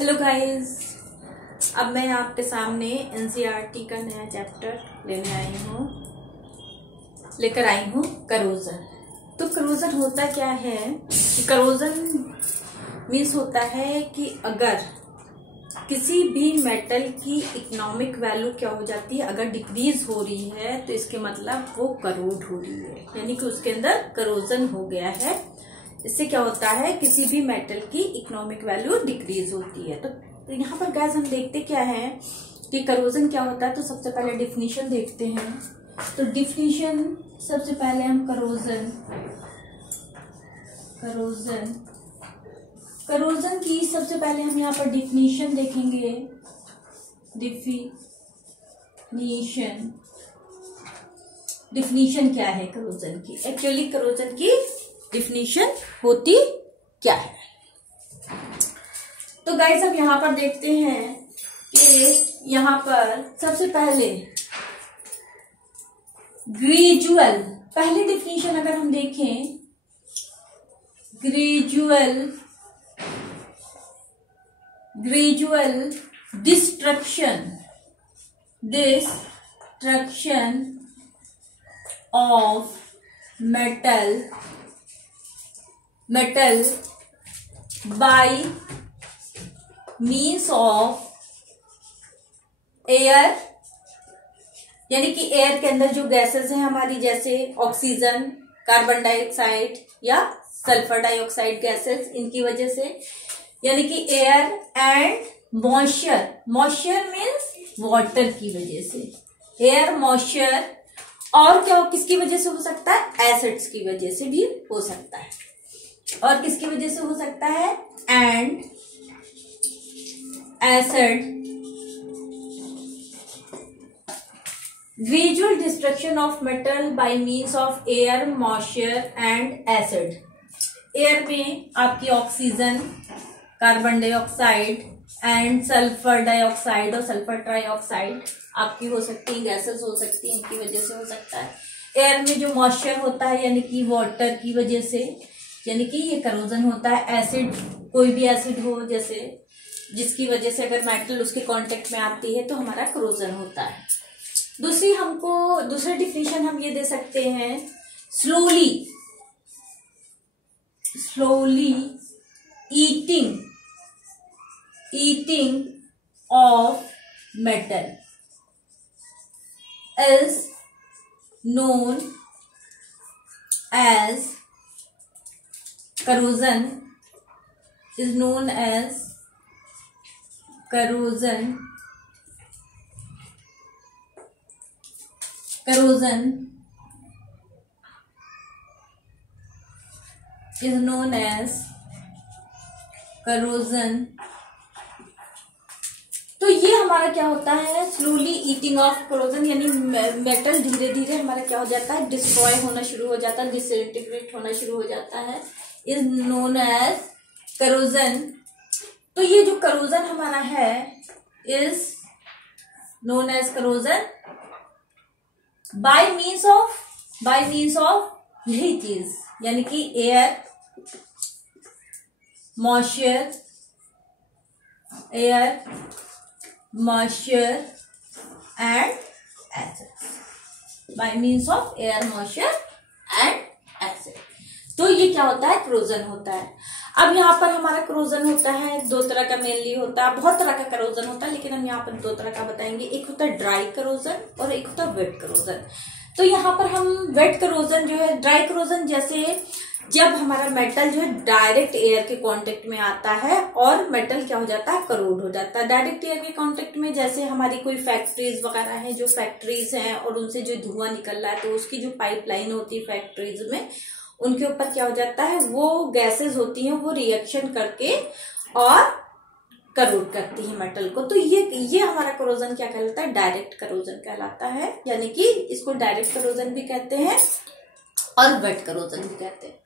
Hello guys, अब मैं आपके सामने एनसीईआरटी का नया चैप्टर लेकर आई हूँ करोजन। तो करोजन होता क्या है कि करोजन मीन्स होता है कि अगर किसी भी मेटल की इकोनॉमिक वैल्यू क्या हो जाती है, अगर डिक्रीज हो रही है तो इसके मतलब वो करोड हो रही है, यानी कि उसके अंदर करोजन हो गया है। इससे क्या होता है, किसी भी मेटल की इकोनॉमिक वैल्यू डिक्रीज होती है। तो यहाँ पर गाइस हम देखते क्या है कि करोजन क्या होता है। तो सबसे पहले डिफिनीशन देखते हैं। तो डिफिनीशन सबसे पहले हम करोजन की सबसे पहले हम यहाँ पर डिफिनीशन देखेंगे। डिफिनीशन क्या है करोजन की? एक्चुअली करोजन की डिफिनीशन होती क्या है? तो गाइस अब यहाँ पर देखते हैं कि यहाँ पर सबसे पहले ग्रेजुअल, पहली डिफिनीशन अगर हम देखें, gradual destruction of metal by means of air, यानी कि एयर के अंदर जो गैसेस हैं हमारी, जैसे ऑक्सीजन, कार्बन डाइऑक्साइड या सल्फर डाइऑक्साइड गैसेस, इनकी वजह से, यानी कि air and moisture means water की वजह से, एयर, मॉइस्चर, और क्या किसकी वजह से हो सकता है? एसिड्स की वजह से भी हो सकता है। और किसकी वजह से हो सकता है? And acid, gradual destruction of metal by means of air, moisture and acid. Air में आपकी oxygen, carbon dioxide and sulphur dioxide और सल्फर ट्राइऑक्साइड आपकी हो सकती है, गैसेस हो सकती है, इनकी वजह से हो सकता है। एयर में जो मॉइस्चर होता है यानी कि वाटर की वजह से, यानी कि ये करोजन होता है। एसिड, कोई भी एसिड हो जैसे, जिसकी वजह से अगर मेटल उसके कांटेक्ट में आती है तो हमारा करोजन होता है। दूसरी डिफिनीशन हम ये दे सकते हैं, slowly eating of metal is known as corrosion, तो ये हमारा क्या होता है, स्लोली ईटिंग ऑफ करोजन, यानी मेटल धीरे धीरे हमारा क्या हो जाता है, डिस्ट्रॉय होना शुरू हो जाता है, डिसइंटीग्रेट होना शुरू हो जाता है, इज नोन एज करोजन। तो ये जो करोजन हमारा है is known as corrosion by means of यही चीज, यानी कि air, moisture and acid, by means of air, moisture and acid. तो ये क्या होता है, करोजन होता है। अब यहाँ पर हमारा करोजन होता है दो तरह का, मेनली होता है, बहुत तरह का करोजन होता है, लेकिन हम यहाँ पर दो तरह का बताएंगे। एक होता है ड्राई करोजन और एक होता है वेट करोजन। तो यहाँ पर हम वेट करोजन जो है, ड्राई करोजन जैसे जब हमारा मेटल जो है डायरेक्ट एयर के कांटेक्ट में आता है और मेटल क्या हो जाता है, करोड हो जाता है डायरेक्ट एयर के कांटेक्ट में। जैसे हमारी कोई फैक्ट्रीज वगैरह हैं, जो फैक्ट्रीज हैं और उनसे जो धुआं निकल रहा है, तो उसकी जो पाइपलाइन होती है फैक्ट्रीज में, उनके ऊपर क्या हो जाता है, वो गैसेस होती हैं, वो रिएक्शन करके और करोड करती है मेटल को। तो ये हमारा करोजन क्या कहलाता है, डायरेक्ट करोजन कहलाता है, यानी कि इसको डायरेक्ट करोजन भी कहते हैं और वेट करोजन भी कहते हैं।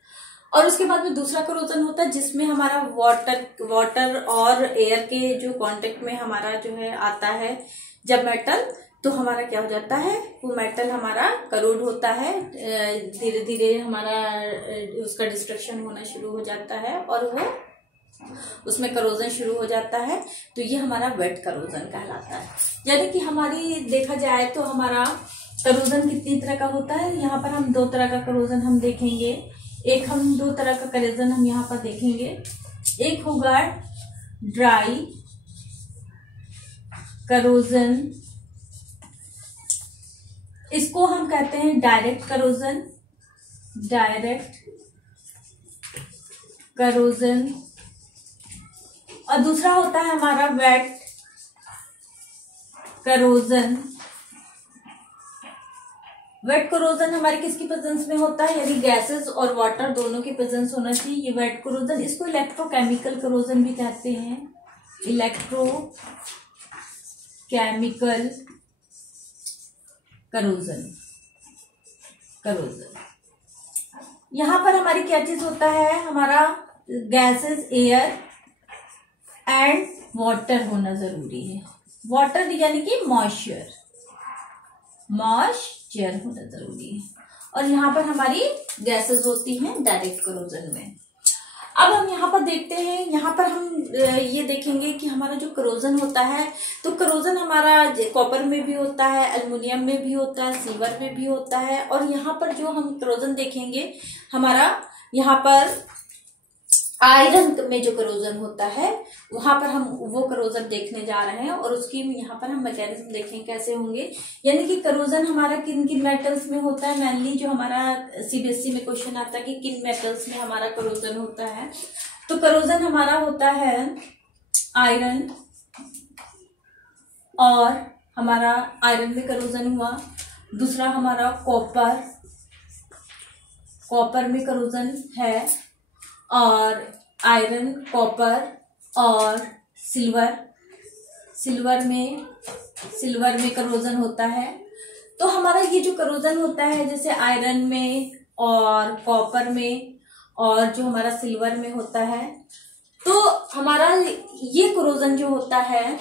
और उसके बाद में दूसरा करोजन होता है जिसमें हमारा वाटर और एयर के जो कांटेक्ट में हमारा जो है आता है जब मेटल, तो हमारा क्या हो जाता है, वो मेटल हमारा करोड होता है, धीरे धीरे हमारा उसका डिस्ट्रक्शन होना शुरू हो जाता है और वो उसमें करोजन शुरू हो जाता है, तो ये हमारा वेट करोजन कहलाता है। यानी कि हमारी देखा जाए तो हमारा करोजन कितनी तरह का होता है। यहाँ पर हम दो तरह का करोजन हम देखेंगे। एक हम दो तरह का करोजन हम यहाँ पर देखेंगे। एक होगा ड्राई करोजन, इसको हम कहते हैं डायरेक्ट करोजन, डायरेक्ट करोजन। और दूसरा होता है हमारा वेट करोजन। वेट करोजन हमारे किसकी प्रेजेंस में होता है, यदि गैसेस और वाटर दोनों की प्रेजेंस होना चाहिए, ये वेट करोजन। इसको इलेक्ट्रोकेमिकल करोजन भी कहते हैं, इलेक्ट्रोकेमिकल करोजन। यहां पर हमारी क्या चीज होता है, हमारा गैसेस, एयर एंड वाटर होना जरूरी है। वाटर यानी कि मॉइस्चर होना जरूरी है। और यहाँ पर हमारी गैसेस होती हैं डायरेक्ट करोजन में। अब हम यहाँ पर देखते हैं, यहाँ पर हम ये देखेंगे कि हमारा जो करोजन होता है, तो करोजन हमारा कॉपर में भी होता है, एल्युमिनियम में भी होता है, सिल्वर में भी होता है। और यहाँ पर जो हम करोजन देखेंगे, हमारा यहाँ पर आयरन में जो करोजन होता है, वहां पर हम वो करोजन देखने जा रहे हैं। और उसकी यहाँ पर हम मैकेनिज्म देखेंगे कैसे होंगे। यानी कि करोजन हमारा किन किन मेटल्स में होता है। मेनली जो हमारा सीबीएसई में क्वेश्चन आता है कि किन मेटल्स में हमारा करोजन होता है, तो करोजन हमारा होता है आयरन, और हमारा आयरन में करोजन हुआ। दूसरा हमारा कॉपर में करोजन है, और आयरन, कॉपर और सिल्वर में करोजन होता है। तो हमारा ये जो करोजन होता है, जैसे आयरन में और कॉपर में और जो हमारा सिल्वर में होता है, तो हमारा ये करोजन जो होता है,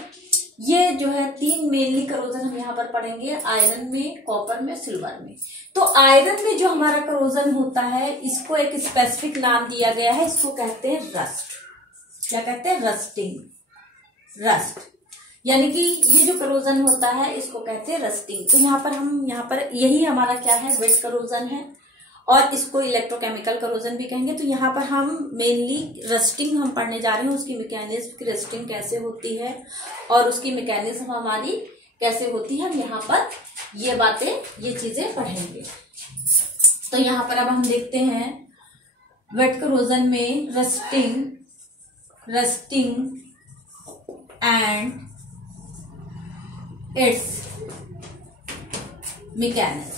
ये जो है तीन मेनली करोजन हम यहाँ पर पढ़ेंगे, आयरन में, कॉपर में, सिल्वर में। तो आयरन में जो हमारा करोजन होता है, इसको एक स्पेसिफिक नाम दिया गया है, इसको कहते हैं रस्ट। क्या कहते हैं, रस्ट। यानी कि ये जो करोजन होता है, इसको कहते हैं रस्टिंग। तो यहाँ पर यही हमारा क्या है, वेट करोजन है, और इसको इलेक्ट्रोकेमिकल करोजन भी कहेंगे। तो यहाँ पर हम मेनली रस्टिंग हम पढ़ने जा रहे हैं, उसकी मैकेनिज्म की रस्टिंग कैसे होती है और उसकी मैकेनिज्म हमारी कैसे होती है, हम यहाँ पर ये चीजें पढ़ेंगे। तो यहाँ पर अब हम देखते हैं वेट करोजन में रस्टिंग एंड इट्स मैकेनिज्म,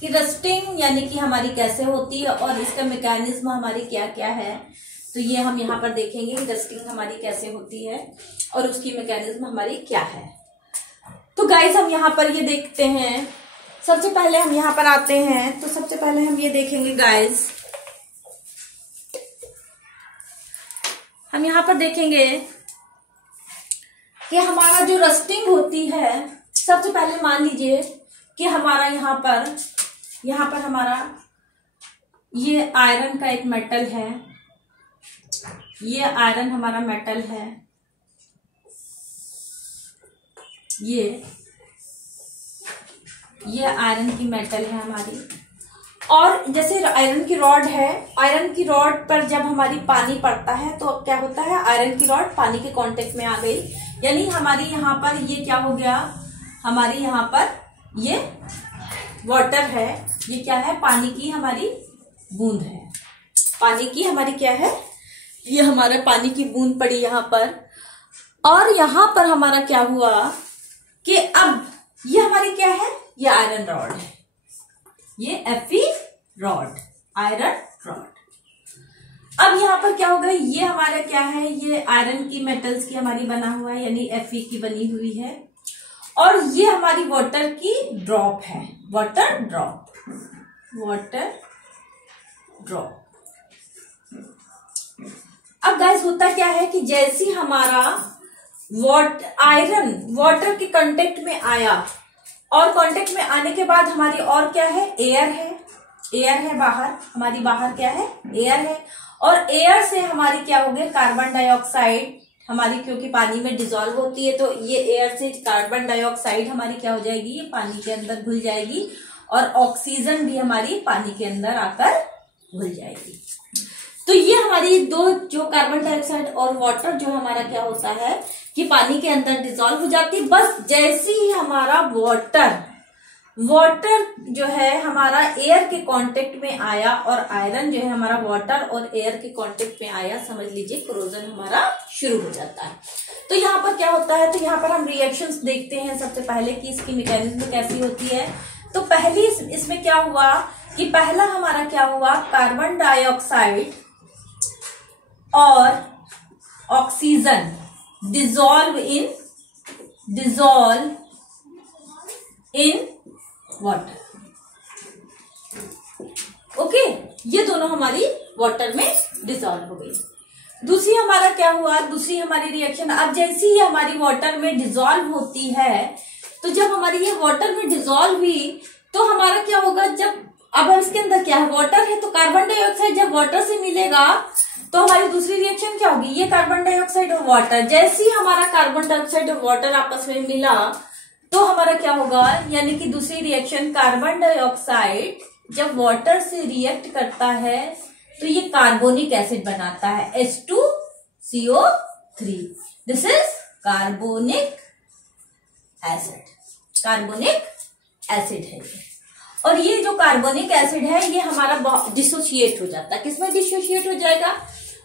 कि रस्टिंग यानी कि हमारी कैसे होती है और इसका मैकेनिज्म हमारी क्या क्या है। तो ये हम यहाँ पर देखेंगे कि रस्टिंग हमारी कैसे होती है और उसकी मैकेनिज्म हमारी क्या है। तो गाइस हम यहाँ पर ये देखते हैं। सबसे पहले हम यहाँ पर आते हैं, तो सबसे पहले हम ये देखेंगे गाइस, हम यहाँ पर देखेंगे कि हमारा जो रस्टिंग होती है, सबसे पहले मान लीजिए कि हमारा यहाँ पर हमारा ये आयरन का एक मेटल है, ये आयरन हमारा मेटल है, ये आयरन की मेटल है हमारी। और जैसे आयरन की रॉड है, आयरन की रॉड पर जब हमारी पानी पड़ता है तो क्या होता है, आयरन की रॉड पानी के कांटेक्ट में आ गई, यानी हमारी यहाँ पर ये क्या हो गया, हमारी यहाँ पर ये वाटर है, ये क्या है, पानी की हमारी बूंद है, पानी की हमारी क्या है, ये हमारा पानी की बूंद पड़ी यहाँ पर। और यहाँ पर हमारा क्या हुआ कि अब ये हमारी क्या है, ये आयरन रॉड है, ये Fe रॉड, आयरन रॉड। अब यहाँ पर क्या होगा, ये हमारा क्या है, ये आयरन की मेटल्स की हमारी बना हुआ है, यानी Fe की बनी हुई है, और ये हमारी वाटर की ड्रॉप है, वाटर ड्रॉप। अब गाइस होता क्या है कि जैसे हमारा आयरन वाटर के कांटेक्ट में आया, और कांटेक्ट में आने के बाद हमारी और क्या है, एयर है, एयर है बाहर, हमारी बाहर क्या है, एयर है, और एयर से हमारी क्या हो गया, कार्बन डाइऑक्साइड हमारी, क्योंकि पानी में डिसॉल्व होती है तो ये एयर से कार्बन डाइऑक्साइड हमारी क्या हो जाएगी, ये पानी के अंदर घुल जाएगी, और ऑक्सीजन भी हमारी पानी के अंदर आकर घुल जाएगी। तो ये हमारी दो जो कार्बन डाइऑक्साइड और वाटर जो हमारा क्या होता है कि पानी के अंदर डिसॉल्व हो जाती है। बस जैसे ही हमारा वाटर जो है हमारा एयर के कांटेक्ट में आया, और आयरन जो है हमारा वाटर और एयर के कांटेक्ट में आया, समझ लीजिए क्रोजन हमारा शुरू हो जाता है। तो यहाँ पर क्या होता है, तो यहाँ पर हम रिएक्शंस देखते हैं सबसे पहले कि इसकी मैकेनिज्म कैसी होती है। तो पहली इसमें क्या हुआ कि पहला हमारा क्या हुआ, कार्बन डाइऑक्साइड और oxygen dissolve in water. Okay, ये दोनों हमारी वाटर में डिसॉल्व हो गई। दूसरी हमारा क्या हुआ, दूसरी हमारी रिएक्शन, अब जैसी ही हमारी वाटर में डिसॉल्व होती है, तो जब हमारी ये वाटर में डिसॉल्व हुई तो हमारा क्या होगा, जब अब इसके अंदर क्या है, वाटर है, तो कार्बन डाइऑक्साइड जब वाटर से मिलेगा तो हमारी दूसरी रिएक्शन क्या होगी, ये कार्बन डाइऑक्साइड और वाटर, जैसे ही हमारा कार्बन डाइऑक्साइड और वाटर आपस में मिला तो हमारा क्या होगा, यानी कि दूसरी रिएक्शन, कार्बन डाइऑक्साइड जब वाटर से रिएक्ट करता है तो ये कार्बोनिक एसिड बनाता है, H2CO3। This is carbonic acid है ये। और ये जो कार्बोनिक एसिड है ये हमारा डिसोशिएट हो जाता है। किसमें डिसोशिएट हो जाएगा,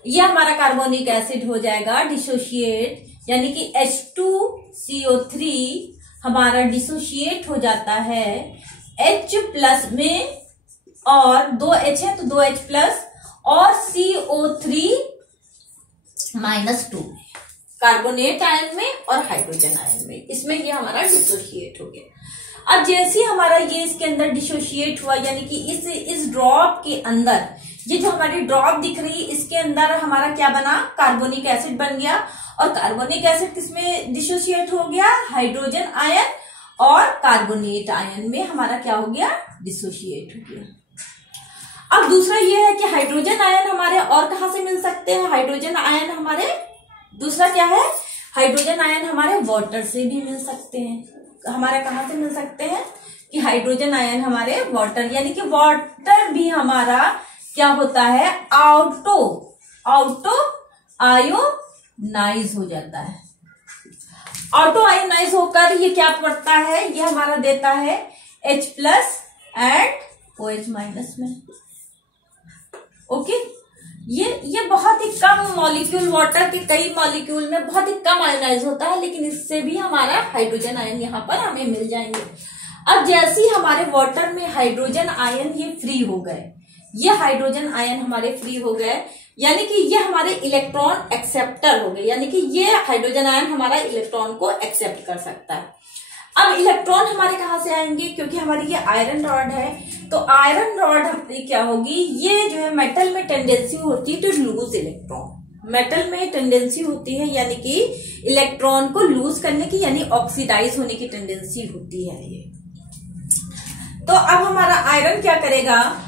ये हमारा कार्बोनिक एसिड हो जाएगा डिसोशिएट, यानी कि H2CO3 हमारा डिसोशिएट हो जाता है H+ में, और 2H है तो 2H+, और CO3-2 में, कार्बोनेट आयन में और हाइड्रोजन आयन में, इसमें ये हमारा डिसोशिएट हो गया। अब जैसे हमारा ये इसके अंदर डिसोशिएट हुआ, यानी कि इस ड्रॉप के अंदर, ये जो हमारी ड्रॉप दिख रही है इसके अंदर हमारा क्या बना, कार्बोनिक एसिड बन गया, और कार्बोनिक एसिड किसमें डिसोशिएट हो गया, हाइड्रोजन आयन और कार्बोनेट आयन में हमारा क्या हो गया, डिसोशिएट हो गया। अब दूसरा ये है कि हाइड्रोजन आयन हमारे और कहां से मिल सकते हैं, हाइड्रोजन आयन हमारे, दूसरा क्या है, हाइड्रोजन आयन हमारे वाटर से भी मिल सकते हैं। हमारे कहां से मिल सकते हैं कि हाइड्रोजन आयन हमारे वाटर, यानी कि वाटर भी हमारा क्या होता है, ऑटो आयोनाइज हो जाता है। ऑटो आयोनाइज होकर ये क्या पड़ता है, ये हमारा देता है H+ एंड OH- में। ओके, ये बहुत ही कम मॉलिक्यूल, वाटर के कई मॉलिक्यूल में बहुत ही कम आयोनाइज होता है, लेकिन इससे भी हमारा हाइड्रोजन आयन यहाँ पर हमें मिल जाएंगे। अब जैसे ही हमारे वाटर में हाइड्रोजन आयन ये फ्री हो गए, ये हाइड्रोजन आयन हमारे फ्री हो गए, यानी कि ये हमारे इलेक्ट्रॉन एक्सेप्टर हो गए, यानी कि ये हाइड्रोजन आयन हमारा इलेक्ट्रॉन को एक्सेप्ट कर सकता है। अब इलेक्ट्रॉन हमारे कहां से आएंगे, क्योंकि हमारी ये आयरन रॉड है, तो आयरन रॉड हमारी क्या होगी, ये जो है मेटल में टेंडेंसी होती है टू लूज इलेक्ट्रॉन, मेटल में टेंडेंसी होती है यानी कि इलेक्ट्रॉन को लूज करने की, यानी ऑक्सीडाइज होने की टेंडेंसी होती है ये। तो अब हमारा आयरन क्या करेगा,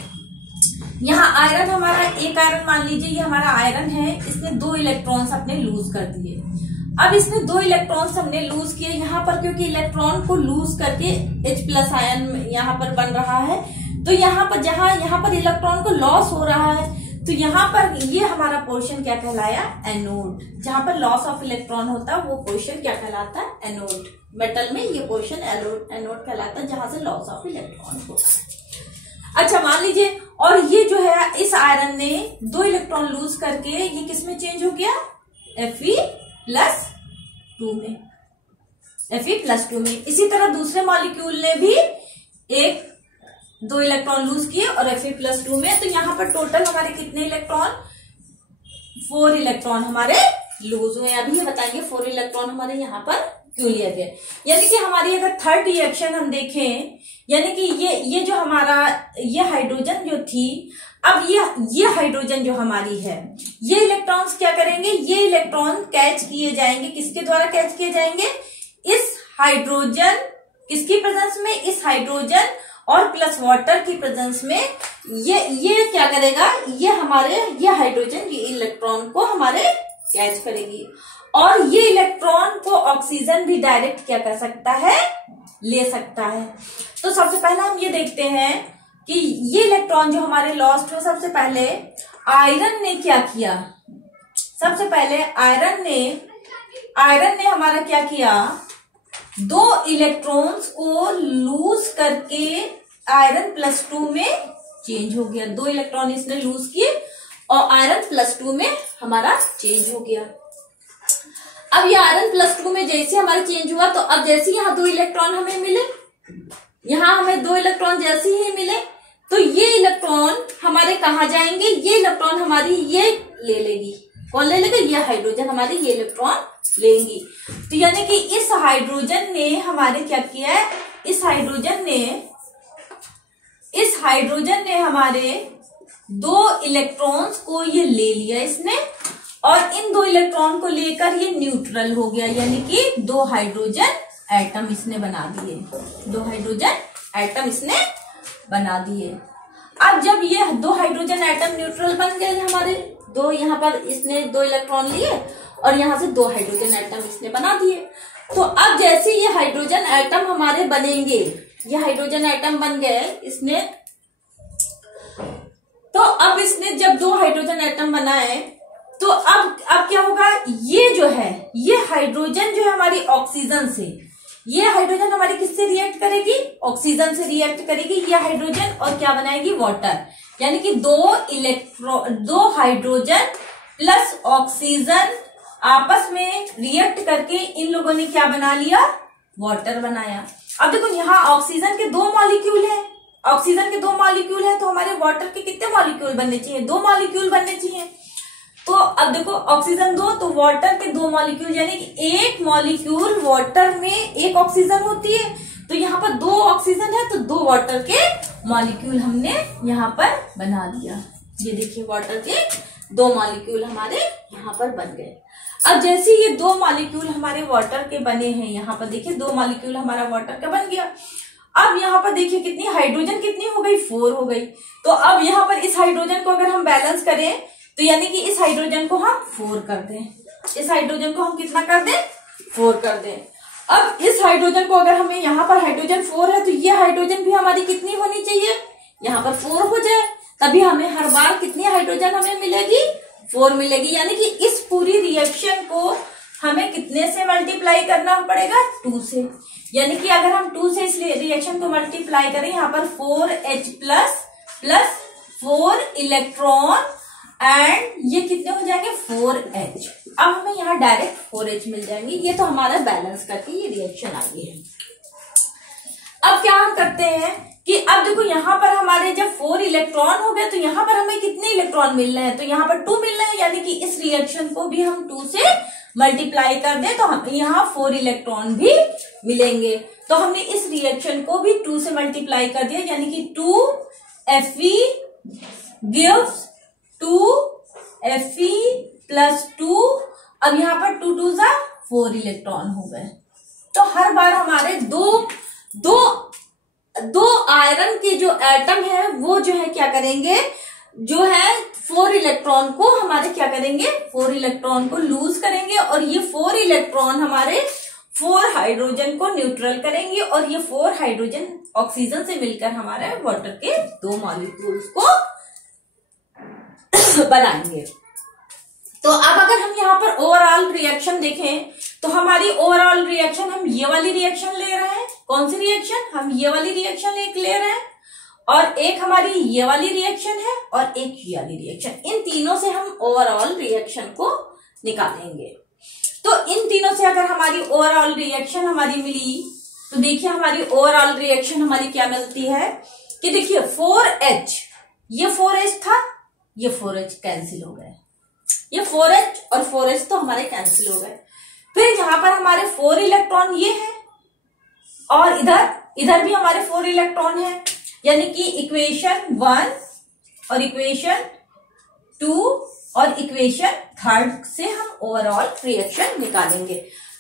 यहाँ आयरन हमारा एक आयरन मान लीजिए ये हमारा आयरन है, इसने 2 इलेक्ट्रॉन्स अपने लूज कर दिए। अब इसने 2 इलेक्ट्रॉन्स हमने लूज किए यहाँ पर, क्योंकि इलेक्ट्रॉन को लूज करके H+ आयन यहाँ पर बन रहा है, तो यहाँ पर जहां यहाँ पर इलेक्ट्रॉन को लॉस हो रहा है, तो यहाँ पर ये हमारा पोर्शन क्या कहलाया, एनोड। जहां पर लॉस ऑफ इलेक्ट्रॉन होता है वो पोर्शन क्या कहलाता है, एनोड। मेटल में ये पोर्शन एनोड कहलाता है, जहां से लॉस ऑफ इलेक्ट्रॉन होता है। अच्छा मान लीजिए, और ये जो है इस आयरन ने 2 इलेक्ट्रॉन लूज करके ये किसमें चेंज हो गया, Fe+2 में, Fe+2 में। इसी तरह दूसरे मॉलिक्यूल ने भी 2 इलेक्ट्रॉन लूज किए और Fe+2 में, तो यहाँ पर टोटल हमारे कितने इलेक्ट्रॉन, 4 इलेक्ट्रॉन हमारे लूज हुए। अभी ये बताएंगे 4 इलेक्ट्रॉन हमारे यहाँ पर क्यों लिया गया। यानी कि हमारी अगर थर्ड रिएक्शन हम देखें, यानी कि ये जो हमारा ये हाइड्रोजन जो थी, अब ये हाइड्रोजन जो हमारी है, ये इलेक्ट्रॉन्स क्या करेंगे, ये इलेक्ट्रॉन कैच किए जाएंगे, किसके द्वारा कैच किए जाएंगे, इस हाइड्रोजन, किसकी प्रेजेंस में, इस हाइड्रोजन और प्लस वाटर की प्रेजेंस में ये क्या करेगा, ये हाइड्रोजन ये इलेक्ट्रॉन को हमारे कैच करेगी और ये इलेक्ट्रॉन को ऑक्सीजन भी डायरेक्ट क्या कर सकता है, ले सकता है। तो सबसे पहले हम ये देखते हैं कि ये इलेक्ट्रॉन जो हमारे लॉस्ट हुए, सबसे पहले आयरन ने क्या किया, सबसे पहले आयरन ने हमारा क्या किया, 2 इलेक्ट्रॉन्स को लूज करके आयरन +2 में चेंज हो गया। 2 इलेक्ट्रॉन इसने लूज किए और आयरन +2 में हमारा चेंज हो गया। अब ये आयरन +2 में जैसे हमारा चेंज हुआ, तो अब जैसे यहाँ 2 इलेक्ट्रॉन हमें मिले, यहाँ हमें 2 इलेक्ट्रॉन जैसे ही मिले, तो ये इलेक्ट्रॉन हमारे कहाँ जाएंगे, ये इलेक्ट्रॉन हमारी ये ले लेगी। कौन ले लेगा, ये हाइड्रोजन हमारी ये इलेक्ट्रॉन लेंगी। तो यानी कि इस हाइड्रोजन ने हमारे क्या किया है, इस हाइड्रोजन ने हमारे 2 इलेक्ट्रॉन्स को ये ले लिया इसने, और इन 2 इलेक्ट्रॉन को लेकर ये न्यूट्रल हो गया, यानी कि 2 हाइड्रोजन एटम इसने बना दिए, 2 हाइड्रोजन एटम इसने बना दिए। अब जब ये 2 हाइड्रोजन एटम न्यूट्रल बन गए हमारे, 2 यहाँ पर इसने 2 इलेक्ट्रॉन लिए और यहाँ से 2 हाइड्रोजन एटम इसने बना दिए। तो अब जैसे ये हाइड्रोजन एटम हमारे बनेंगे, ये हाइड्रोजन एटम बन गए इसने, तो अब इसने जब 2 हाइड्रोजन एटम बनाए, तो अब क्या होगा, ये जो है, ये हाइड्रोजन जो है हमारी ऑक्सीजन से, ये हाइड्रोजन हमारी किससे रिएक्ट करेगी, ऑक्सीजन से रिएक्ट करेगी ये हाइड्रोजन, और क्या बनाएगी, वाटर। यानी कि 2 हाइड्रोजन प्लस ऑक्सीजन आपस में रिएक्ट करके इन लोगों ने क्या बना लिया, वाटर बनाया। अब देखो यहाँ ऑक्सीजन के 2 मॉलिक्यूल है, ऑक्सीजन के 2 मॉलिक्यूल है, तो हमारे वाटर के कितने मॉलिक्यूल बनने चाहिए, 2 मॉलिक्यूल बनने चाहिए। तो अब देखो ऑक्सीजन 2, तो वाटर के 2 मॉलिक्यूल, यानी कि 1 मॉलिक्यूल वाटर में 1 ऑक्सीजन होती है, तो यहाँ पर 2 ऑक्सीजन है, तो 2 वाटर के मॉलिक्यूल हमने यहाँ पर बना दिया। ये देखिए वाटर के 2 मॉलिक्यूल हमारे यहाँ पर बन गए। अब जैसे ये 2 मॉलिक्यूल हमारे वाटर के बने हैं, यहाँ पर देखिए 2 मॉलिक्यूल हमारा वाटर का बन गया। अब यहाँ पर देखिए कितनी हाइड्रोजन कितनी हो गई, 4 हो गई। तो अब यहाँ पर इस हाइड्रोजन को अगर हम बैलेंस करें, तो यानी कि इस हाइड्रोजन को हम 4 कर दें, इस हाइड्रोजन को हम कितना कर दें, 4 कर दें। अब इस हाइड्रोजन को अगर हमें यहाँ पर हाइड्रोजन 4 है, तो ये हाइड्रोजन भी हमारी कितनी होनी चाहिए, यहाँ पर 4 हो जाए, तभी हमें हर बार कितनी हाइड्रोजन हमें मिलेगी, 4 मिलेगी। यानी कि इस पूरी रिएक्शन को हमें कितने से मल्टीप्लाई करना पड़ेगा, 2 से। यानी कि अगर हम 2 से इस रिएक्शन को मल्टीप्लाई करें, यहाँ पर 4H प्लस 4 इलेक्ट्रॉन एंड ये कितने हो जाएंगे, 4H। अब हमें यहाँ डायरेक्ट 4H मिल जाएंगे। ये तो हमारा बैलेंस करके ये रिएक्शन आ गई है। अब क्या हम करते हैं कि अब देखो यहाँ पर हमारे जब 4 इलेक्ट्रॉन हो गए, तो यहाँ पर हमें कितने इलेक्ट्रॉन मिल रहे हैं, तो यहाँ पर 2 मिल रहे हैं। यानी कि इस रिएक्शन को भी हम 2 से मल्टीप्लाई कर दें, तो हमें यहाँ 4 इलेक्ट्रॉन भी मिलेंगे। तो हमने इस रिएक्शन को भी 2 से मल्टीप्लाई कर दिया, यानी कि 2Fe गिव्स 2Fe प्लस 2। अब यहाँ पर 2 2 जा 4 इलेक्ट्रॉन हो गए। तो हर बार हमारे दो आयरन के जो एटम है वो जो है क्या करेंगे, जो है 4 इलेक्ट्रॉन को हमारे क्या करेंगे, 4 इलेक्ट्रॉन को लूज करेंगे, और ये 4 इलेक्ट्रॉन हमारे 4 हाइड्रोजन को न्यूट्रल करेंगे, और ये 4 हाइड्रोजन ऑक्सीजन से मिलकर हमारे वाटर के 2 मॉलिक्यूल्स को बनाएंगे। तो अब अगर हम यहाँ पर ओवरऑल रिएक्शन देखें, तो हमारी ओवरऑल रिएक्शन हम ये वाली रिएक्शन ले रहे हैं। कौन सी रिएक्शन, हम ये वाली रिएक्शन एक ले रहे हैं, और एक हमारी ये वाली रिएक्शन है, और एक ये वाली रिएक्शन। इन तीनों से हम ओवरऑल रिएक्शन को निकालेंगे। तो इन तीनों से अगर हमारी ओवरऑल रिएक्शन हमारी मिली, तो देखिए हमारी ओवरऑल रिएक्शन हमारी क्या मिलती है कि देखिए 4H, ये 4H था, ये 4H कैंसिल हो गए, ये 4H और 4H तो हमारे कैंसिल हो गए। फिर यहाँ पर हमारे 4 इलेक्ट्रॉन ये है, और इधर भी हमारे 4 इलेक्ट्रॉन है। यानी कि इक्वेशन 1 और इक्वेशन 2 और इक्वेशन 3 से हम ओवरऑल रिएक्शन निकालेंगे।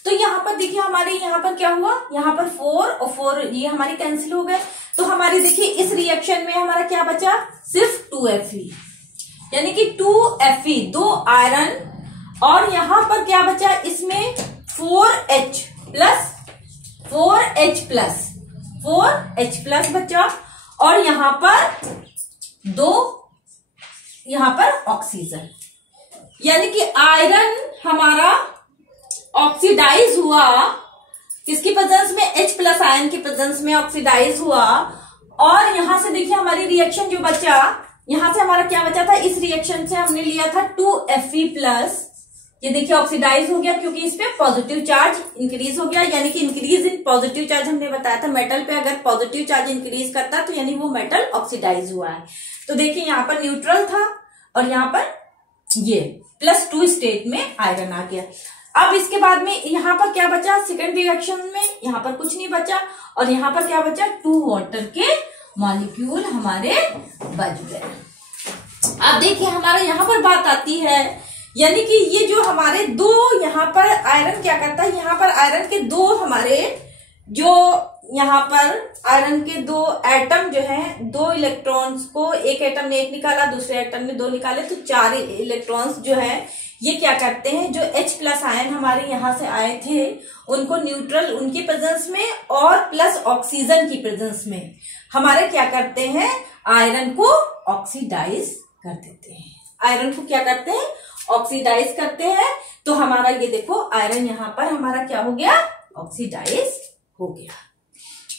तो यहाँ पर देखिए हमारे यहाँ पर क्या हुआ, यहाँ पर 4 और 4 ये हमारी कैंसिल हो गए। तो हमारी देखिए इस रिएक्शन में हमारा क्या बचा, सिर्फ 2Fe, यानी कि 2Fe 2 आयरन, और यहाँ पर क्या बचा इसमें 4H प्लस बचा, और यहाँ पर 2 यहाँ पर ऑक्सीजन, यानी कि आयरन हमारा ऑक्सीडाइज हुआ, किसकी प्रेजेंस में, H प्लस आयन की प्रेजेंस में ऑक्सीडाइज हुआ। और यहां से देखिए हमारी रिएक्शन जो बचा, यहां से हमारा क्या बचा था, इस रिएक्शन से हमने लिया था 2Fe प्लस, ये देखिए ऑक्सीडाइज हो गया क्योंकि इस पे पॉजिटिव चार्ज इंक्रीज हो गया, यानी कि इंक्रीज इन पॉजिटिव चार्ज हमने बताया था मेटल पे अगर पॉजिटिव चार्ज इंक्रीज करता तो यानी वो मेटल ऑक्सीडाइज हुआ है। तो देखिए यहाँ पर न्यूट्रल था और यहाँ पर ये +2 स्टेट में आयरन आ गया। अब इसके बाद में यहाँ पर क्या बचा, सेकेंड रिएक्शन में यहाँ पर कुछ नहीं बचा, और यहाँ पर क्या बचा, 2 वाटर के मॉलिक्यूल हमारे बच गए। अब देखिए हमारा यहाँ पर बात आती है, यानी कि ये जो हमारे 2 यहाँ पर आयरन क्या करता है, यहाँ पर आयरन के 2 हमारे जो यहाँ पर आयरन के 2 एटम जो हैं, 2 इलेक्ट्रॉन्स को एक एटम ने 1 निकाला, दूसरे एटम में 2 निकाले, तो 4 इलेक्ट्रॉन्स जो है ये क्या करते हैं, जो H प्लस आयन हमारे यहाँ से आए थे उनको न्यूट्रल उनकी प्रेजेंस में और प्लस ऑक्सीजन की प्रेजेंस में हमारे क्या करते हैं, आयरन को ऑक्सीडाइज कर देते हैं। आयरन को क्या करते हैं, ऑक्सीडाइज करते हैं। तो हमारा ये देखो आयरन यहाँ पर हमारा क्या हो गया, ऑक्सीडाइज हो गया।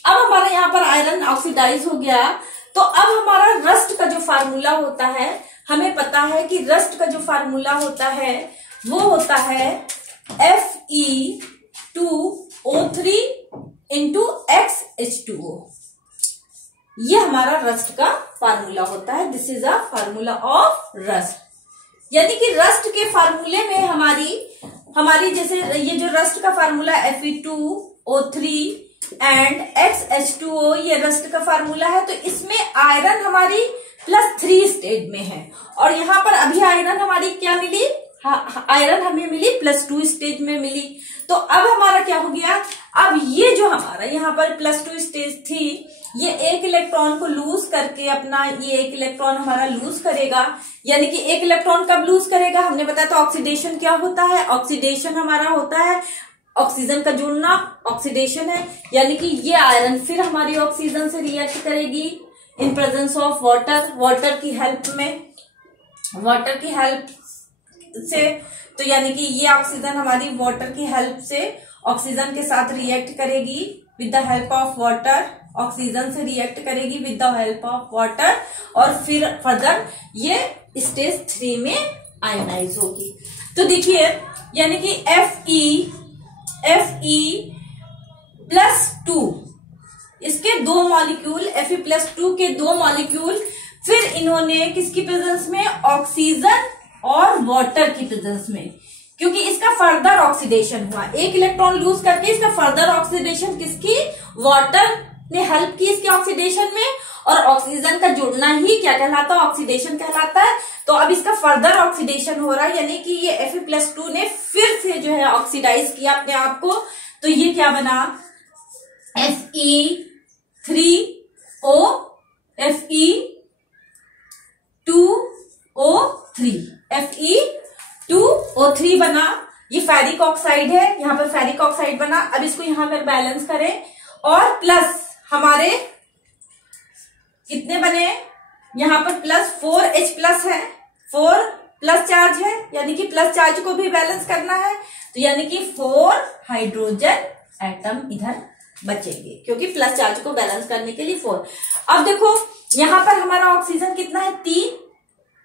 अब हमारा यहाँ पर आयरन ऑक्सीडाइज हो गया, तो अब हमारा रस्ट का जो फार्मूला होता है, हमें पता है कि रस्ट का जो फार्मूला होता है वो होता है Fe2O3 इंटू XH2O। ये हमारा रस्ट का फार्मूला होता है, this is a formula of rust. यानी कि रस्ट के फार्मूले में हमारी जैसे ये जो रस्ट का फार्मूला Fe2O3 एंड XH2O ये रस्ट का फार्मूला है, तो इसमें आयरन हमारी +3 स्टेट में है, और यहाँ पर अभी आयरन हमारी क्या मिली, आयरन हमें मिली +2 स्टेज में मिली। तो अब हमारा क्या हो गया, अब ये जो हमारा यहाँ पर +2 स्टेज थी, ये 1 इलेक्ट्रॉन को लूज करके अपना ये 1 इलेक्ट्रॉन हमारा लूज करेगा, यानी कि 1 इलेक्ट्रॉन कब लूज करेगा, हमने बताया था ऑक्सीडेशन क्या होता है, ऑक्सीडेशन हमारा होता है ऑक्सीजन का जुड़ना, ऑक्सीडेशन है, यानी कि ये आयरन फिर हमारी ऑक्सीजन से रिएक्ट करेगी in presence of water, water की हेल्प से, तो यानी कि ये ऑक्सीजन हमारी वाटर की हेल्प से ऑक्सीजन के साथ रिएक्ट करेगी with the help of water, oxygen से रिएक्ट करेगी with the help of water, और फिर फर्दर ये स्टेज 3 में आयोनाइज होगी। तो देखिए यानी कि Fe+2 इसके 2 मॉलिक्यूल, Fe+2 के 2 मॉलिक्यूल फिर इन्होंने किसकी प्रेजेंस में, ऑक्सीजन और वाटर की प्रेजेंस में, क्योंकि इसका फर्दर ऑक्सीडेशन हुआ, 1 इलेक्ट्रॉन लूज करके इसका फर्दर ऑक्सीडेशन किसकी, वाटर ने हेल्प की इसके ऑक्सीडेशन में, और ऑक्सीजन का जुड़ना ही क्या कहलाता है, ऑक्सीडेशन कहलाता है। तो अब इसका फर्दर ऑक्सीडेशन हो रहा है, यानी कि ये Fe+2 ने फिर से जो है ऑक्सीडाइज किया अपने आप को, तो ये क्या बना, Fe2O3 बना, ये फेरिक ऑक्साइड है, यहाँ पर फेरिक ऑक्साइड बना। अब इसको यहाँ पर बैलेंस करें, और प्लस हमारे कितने बने, यहाँ पर +4H प्लस है, 4 प्लस चार्ज है, यानी कि प्लस चार्ज को भी बैलेंस करना है, तो यानी कि 4 हाइड्रोजन एटम इधर बचेंगे, क्योंकि प्लस चार्ज को बैलेंस करने के लिए 4। अब देखो यहाँ पर हमारा ऑक्सीजन कितना है, 3,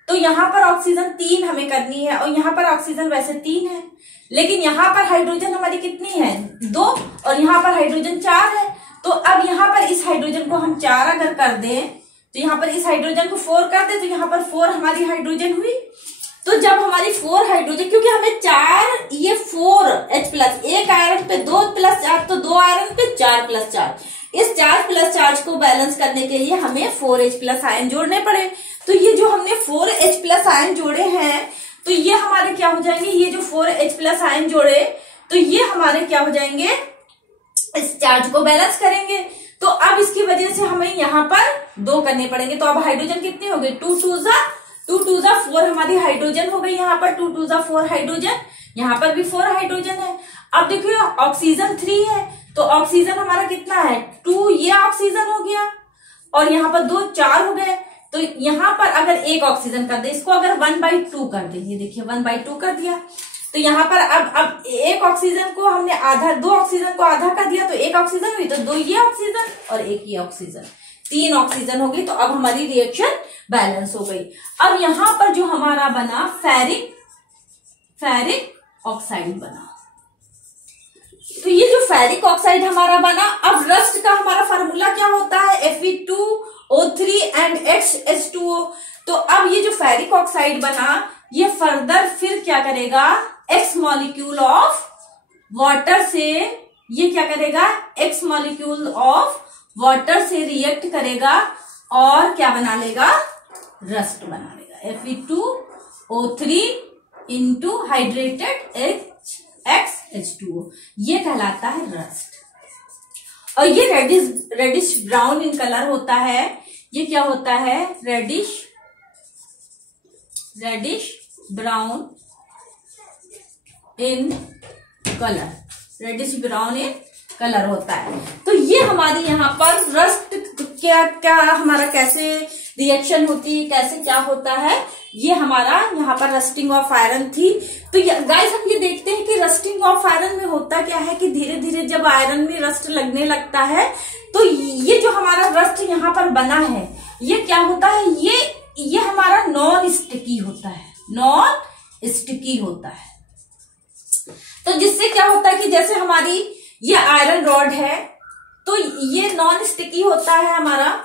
तो यहाँ पर ऑक्सीजन 3 हमें करनी है, और यहाँ पर ऑक्सीजन वैसे 3 है, लेकिन यहाँ पर हाइड्रोजन हमारी कितनी है, 2, और यहाँ पर हाइड्रोजन 4 है। तो अब यहाँ पर इस हाइड्रोजन को हम 4 अगर कर दें, तो यहाँ पर इस हाइड्रोजन को 4 कर दे, तो यहाँ पर 4 हमारी हाइड्रोजन हुई। तो जब हमारी 4 हाइड्रोजन, क्योंकि हमें 4 ये 4H प्लस, 1 आयरन पे 2 प्लस चार्ज, तो 2 आयरन पे 4 प्लस चार्ज, इस 4 प्लस चार्ज को बैलेंस करने के लिए हमें 4H प्लस आयन जोड़ने पड़े। तो ये जो हमने 4H प्लस आयन जोड़े हैं, तो ये हमारे क्या हो जाएंगे, ये जो 4H प्लस आयन जोड़े तो ये हमारे क्या हो जाएंगे, इस चार्ज को बैलेंस करेंगे। तो अब इसकी वजह से हमें यहाँ पर 2 करने पड़ेंगे। तो अब हाइड्रोजन कितने हो गए, 2 2 जा 4 हमारी हाइड्रोजन हो गई। यहाँ पर 2 2 जा 4 हाइड्रोजन, यहाँ पर भी 4 हाइड्रोजन है। अब देखिए ऑक्सीजन 3 है, तो ऑक्सीजन हमारा कितना है 2, ये ऑक्सीजन हो गया, और यहाँ पर 2 4 हो गए। तो यहाँ पर अगर एक ऑक्सीजन कर दे, इसको अगर 1/2 कर दे, ये देखिए 1/2 कर दिया, तो यहाँ पर अब एक ऑक्सीजन को हमने आधा, 2 ऑक्सीजन को आधा कर दिया, तो 1 ऑक्सीजन हुई, तो 2 ये ऑक्सीजन और 1 ये ऑक्सीजन, 3 ऑक्सीजन हो गई। तो अब हमारी रिएक्शन बैलेंस हो गई। अब यहाँ पर जो हमारा बना फेरिक ऑक्साइड बना। तो ये जो फेरिक ऑक्साइड हमारा बना, अब रस्ट का हमारा फार्मूला क्या होता है, Fe2O3 एंड H2O। तो अब ये जो फेरिक ऑक्साइड बना, ये फर्दर फिर क्या करेगा, X मॉलिक्यूल ऑफ वाटर से, ये क्या करेगा, X मॉलिक्यूल ऑफ वाटर से रिएक्ट करेगा और क्या बना लेगा, रस्ट बना लेगा। Fe2O3 इंटू हाइड्रेटेड H2O, ये कहलाता है रस्ट। और ये रेडिश ब्राउन इन कलर होता है। ये क्या होता है, reddish brown in colour, reddish brown in colour होता है। तो ये हमारी यहाँ पर रस्ट क्या हमारा कैसे रिएक्शन होती है, कैसे क्या होता है, ये हमारा यहाँ पर रस्टिंग ऑफ आयरन थी। तो गाइस हम ये देखते हैं कि रस्टिंग ऑफ आयरन में होता क्या है कि धीरे धीरे जब आयरन में रस्ट लगने लगता है, तो ये जो हमारा रस्ट यहाँ पर बना है, ये क्या होता है, ये हमारा नॉन स्टिकी होता है, नॉन स्टिकी होता है। तो जिससे क्या होता है कि जैसे हमारी ये आयरन रॉड है, तो ये नॉन स्टिकी होता है हमारा।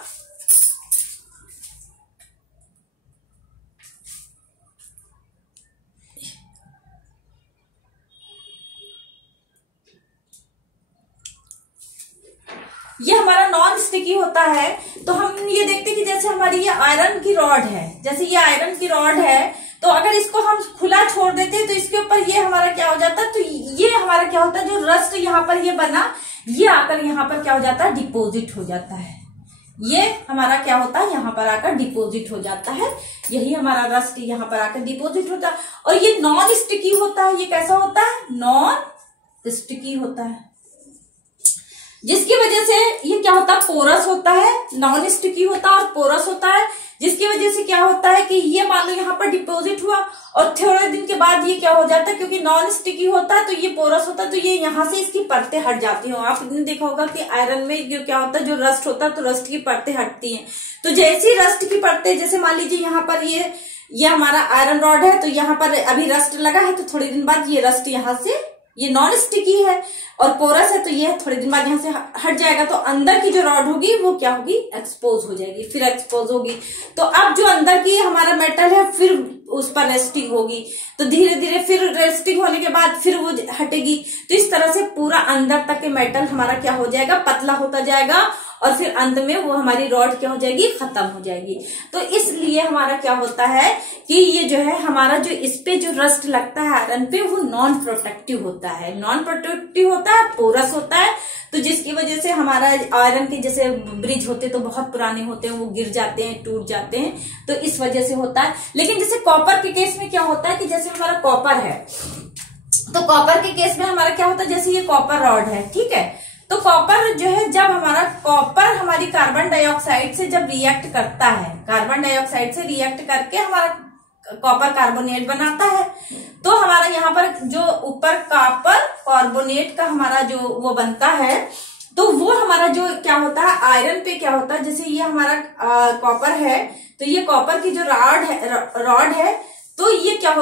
ये हमारा नॉन स्टिकी होता है। तो हम ये देखते हैं कि जैसे हमारी ये आयरन की रॉड है, जैसे ये आयरन की रॉड है, तो अगर इसको हम खुला छोड़ देते हैं तो इसके ऊपर ये हमारा क्या हो जाता है, तो ये हमारा क्या होता है, जो रस्ट यहाँ पर ये बना, ये आकर यहाँ पर क्या हो जाता है, डिपोजिट हो जाता है। ये हमारा क्या होता है, यहाँ पर आकर डिपोजिट हो जाता है। यही हमारा रस्ट यहाँ पर आकर डिपोजिट होता है। और ये नॉन स्टिकी होता है। ये कैसा होता है, नॉन स्टिकी होता है, जिसकी वजह से ये क्या होता है, पोरस होता है। नॉन स्टिकी होता है और पोरस होता है, जिसकी वजह से क्या होता है कि ये मान लो यहाँ पर डिपोजिट हुआ और थोड़े दिन के बाद ये क्या हो जाता है, क्योंकि नॉन स्टिकी होता है तो ये पोरस होता है, तो ये यहाँ से इसकी परतें हट जाती हो। आपने देखा होगा कि आयरन में जो क्या होता है, जो रस्ट होता है तो रस्ट की परतें हटती हैं। तो जैसी रस्ट की परतें, जैसे मान लीजिए यहाँ पर ये हमारा आयरन रॉड है, तो यहाँ पर अभी रस्ट लगा है, तो थोड़े दिन बाद ये रस्ट यहाँ से, ये नॉन स्टिकी है और पोरस है, तो ये थोड़े दिन बाद यहाँ से हट जाएगा। तो अंदर की जो रॉड होगी वो क्या होगी, एक्सपोज हो जाएगी, फिर एक्सपोज होगी। तो अब जो अंदर की हमारा मेटल है फिर उस पर रेस्टिंग होगी, तो धीरे धीरे फिर रेस्टिंग होने के बाद फिर वो हटेगी। तो इस तरह से पूरा अंदर तक के मेटल हमारा क्या हो जाएगा, पतला होता जाएगा और फिर अंत में वो हमारी रॉड क्या हो जाएगी, खत्म हो जाएगी। तो इसलिए हमारा क्या होता है कि ये जो है हमारा जो इस पे जो रस्ट लगता है आयरन पे, वो नॉन प्रोटेक्टिव होता है, नॉन प्रोटेक्टिव होता है, पोरस होता है। तो जिसकी वजह से हमारा आयरन के जैसे ब्रिज होते तो बहुत पुराने होते हैं, वो गिर जाते हैं, टूट जाते हैं, तो इस वजह से होता है। लेकिन जैसे कॉपर के केस में क्या होता है कि जैसे हमारा कॉपर है, तो कॉपर के केस में हमारा क्या होता है, जैसे ये कॉपर रॉड है, ठीक है, तो कॉपर जो है, जब हमारा कॉपर हमारी कार्बन डाइऑक्साइड से जब रिएक्ट करता है, कार्बन डाइऑक्साइड से रिएक्ट करके हमारा कॉपर कार्बोनेट बनाता है, तो हमारा यहाँ पर जो ऊपर कॉपर कार्बोनेट का हमारा जो वो बनता है, तो वो हमारा जो क्या होता है, आयरन पे क्या होता है, जैसे ये हमारा कॉपर है, तो ये कॉपर की जो रॉड है, तो ये क्या होता है,